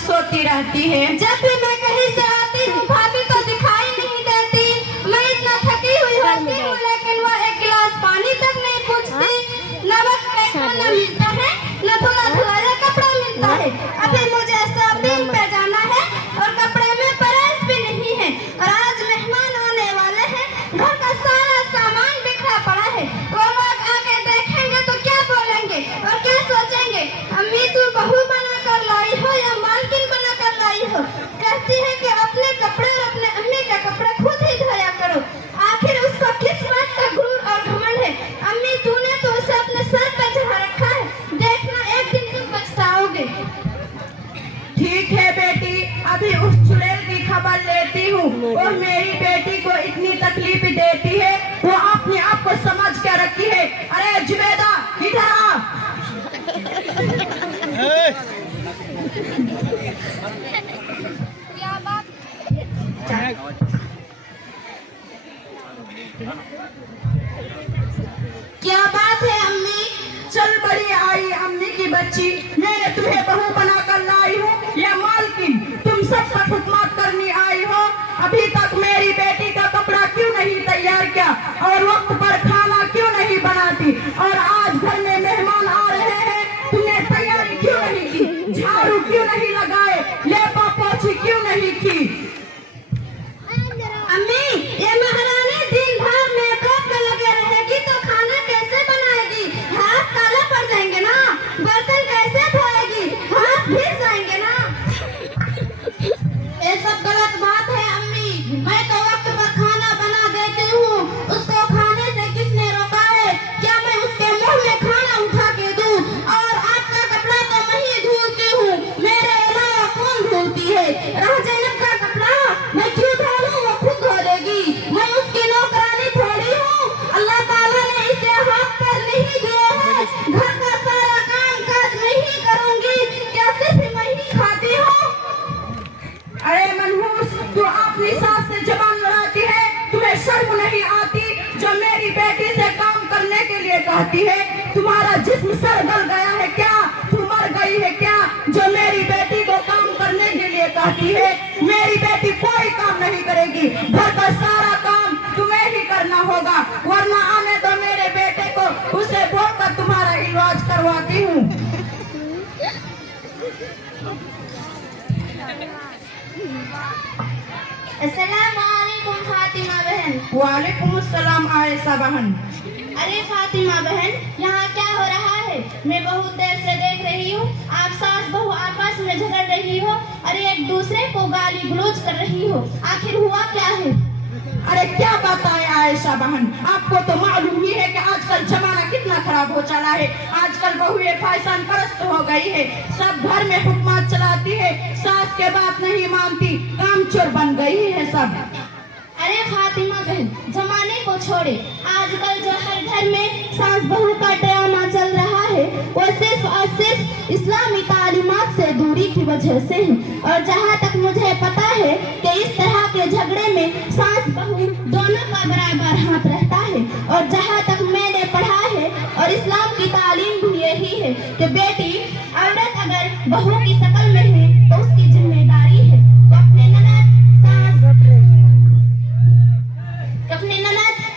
सोती रहती है। जब भी मैं कहीं से आती हूँ भाभी तो दिखाई नहीं देती। मैं इतना थकी हुई होती हूँ लेकिन वो एक गिलास पानी तक नहीं पूछती। न वक्त पे खाना मिलता है न धुला धुलाया कपड़ा मिलता है। अभी मुझे शॉपिंग पे जाना है और कपड़े में प्रेस भी नहीं है। और आज मेहमान आने वाले हैं, घर का सारा सामान बिखरा पड़ा है। वो लोग आके देखेंगे तो क्या बोलेंगे और क्या सोचेंगे? अम्मी तू बहू बना कर लाई हो या मालकिन बना कर लाई हो? कहती है कि अपने कपड़े और अपने अम्मी के कपड़े खुद ही धोया करो। आखिर उसको किस बात का गुरूर और घमंड है? अम्मी तूने तो उसे अपने सर पे चढ़ा रखा है, देखना एक दिन तुम पछताओगे। ठीक है बेटी, अभी उस चुड़ैल की खबर लेती हूँ। और मेरी बेटी को इतनी तकलीफ देती है, वो अपने आप को समझ के रखी है। अरे जुबैदा इधर आ। क्या बात है अम्मी? चल बड़ी आई अम्मी की बच्ची, मैंने तुम्हें बहू बना कर लाई हूँ या मालकिन? तुम सब पर हुकूमत करनी आई हो। अभी तक मेरी बेटी का कपड़ा क्यों नहीं तैयार किया और वक्त पर खाना क्यों नहीं बनाती? और आज घर में मेहमान आ रहे हैं, तुमने तैयारी क्यों नहीं की? झाड़ू क्यों नहीं लगाए? लेपा पोछी क्यों नहीं की? अम्मी ये महारानी दिन भर मेकअप में लगे रहेगी तो खाना कैसे बनाएगी? हाथ काला पड़ जाएंगे ना, बर्तन कैसे धोएगी? हाथ भीग जाएंगे ना। ये सब गलत बात है अम्मी। मैं तो वक्त पर खाना बना देती हूँ, उसको खाने से किसने रोका है? क्या मैं उसके मुंह में खाना उठा के दूँ? और आपका कपड़ा तो मैं ही धुलती हूँ, मेरे अलावा कौन धुलती है? रह जैनब का कपड़ा मैं क्यों धोऊं? वो खुद धो देगी, मैं उसकी नौकरानी थोड़ी हूँ। अल्लाह ताला ने इसे हाथ पैर नहीं दिए हैं, घर का सारा काम काज मैं ही करूंगी, क्या सिर्फ मैं ही खाती हूँ? अरे मनहूस, तू अपनी सास से जबान लड़ाती है, तुम्हें शर्म नहीं आती जो मेरी बेटी से काम करने के लिए कहती है? तुम्हारा जिस्म सर गल गया है क्या? तू मर गई है क्या जो मेरी बेटी को काम करने के लिए कहती है? मेरी बेटी कोई काम नहीं करेगी, घर का सारा काम तुम्हें ही करना होगा, वरना आने दो मेरे बेटे को, उसे बोलकर तुम्हारा इलाज करवाती हूँ। अस्सलामुअलैकुम फातिमा बहन। वालेकुम अस्सलाम आयशा बहन। अरे फातिमा बहन, यहाँ क्या हो रहा है? मैं बहुत देर से देख रही हूँ आप सास बहू आपस में झगड़ रही हो और एक दूसरे को गाली गलौज कर रही हो। आखिर हुआ क्या है? अरे क्या बताएं आयशा बहन, आपको तो मालूम ही है कि आजकल जमाना कितना खराब हो चला है। आजकल बहुएं फैशन परस्त हो गई है, सब घर में हुकूमत चलाती है, सास के बात नहीं मानती, कामचोर बन गई है सब। अरे फातिमा बहन, जमाने को छोड़े, आजकल जो हर घर में सास बहू का ड्रामा चल रहा है वो सिर्फ और सिर्फ इस्लामी तालीमात से दूरी की वजह से है। और जहाँ तक मुझे पता है कि इस तरह के झगड़े में सास बहू दोनों का बराबर हाथ रहता है। और जहाँ तक मैंने पढ़ा है और इस्लाम की तालीम भी यही है कि बेटी औरत अगर बहू की शक्ल में है तो उसकी जिम्मेदारी है तो अपने ननद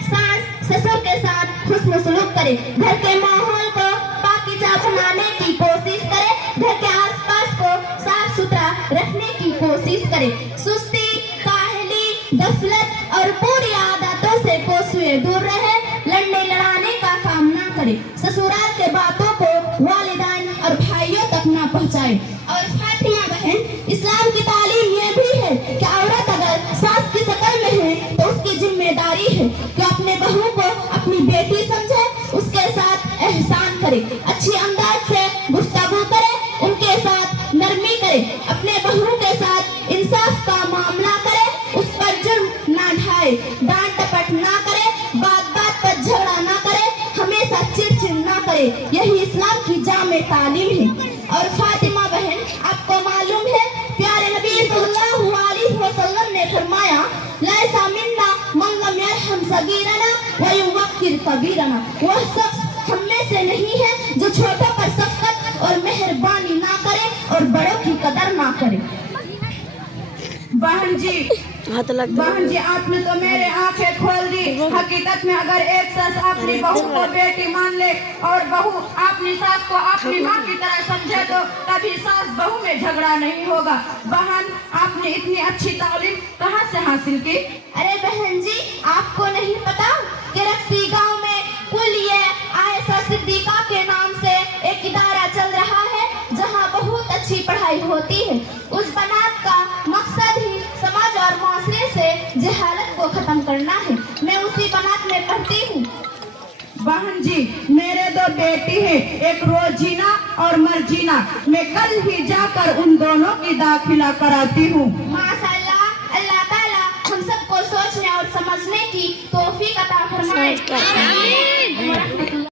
सास ससुर के साथ हुस्न सलूक करे, घर के माहौल को पाकीज़ा बनाने की कोशिश करे, घर के आसपास को साफ सुथरा रखने की कोशिश करे, सुस्ती काहली गफलत और बुरी आदतों से कोसों दूर रहे, लड़ने लड़ाने का काम ना करे, ससुराल के बातों को वालिदैन और भाइयों तक ना पहुँचाए। और फातिमा बहन, इस्लाम की तालीम ये भी है कि औरत अगर सास की शक्ल में है तो उसकी जिम्मेदारी है कि अपने बहू को अपनी बेटी समझे, उसके साथ एहसान करे, अच्छी अंदाज से गुफ्तगू करे, उनके साथ नरमी करे, अपने बहू के साथ इंसाफ का मामला करे, उस पर जुर्म ना ढाए, डांट टपट ना करे, बात बात पर झगड़ा ना करे, हमेशा चिड़चिड़ ना करे। यही इस्लाम की जामे तालीम है। और फातिमा बहन, आपको मालूम है प्यारे नबी सल्लल्लाहु अलैहि वसल्लम ने फरमाया, लैसा मिन्ना मन लम यरहम सगीरना व युवक्किर कबीरना। वह शख्स हम में से नहीं है जो छोटों पर शफकत और मेहरबानी ना करे और बड़ों की कदर ना करे। बहन जी आपने तो मेरे आंखें खोल दी। हकीकत में अगर एक सास अपनी बहू को बेटी मान ले और बहू अपनी सास को अपनी माँ की तरह समझे तो कभी सास बहू में झगड़ा नहीं होगा। बहन, आपने इतनी अच्छी तालीम कहाँ से हासिल की? अरे बहन जी, आपको नहीं पता कि रक्सी गांव में कुलिया आयशा सिद्दीका के नाम से एक इदारा चल रहा है जहां बहुत अच्छी पढ़ाई होती है। उस बनात का मकसद ही समाज और माशरे से जहालत को खत्म करना है। मैं उसी बनात में पढ़ती हूँ। बहन जी, मेरे दो बेटी हैं, एक रोजीना और मर्जीना। मैं कल ही जाकर उन दोनों की दाखिला कराती हूँ। माशाअल्लाह, अल्लाह ताला हम सबको सोचने और समझने की तौफीक अता फरमाए।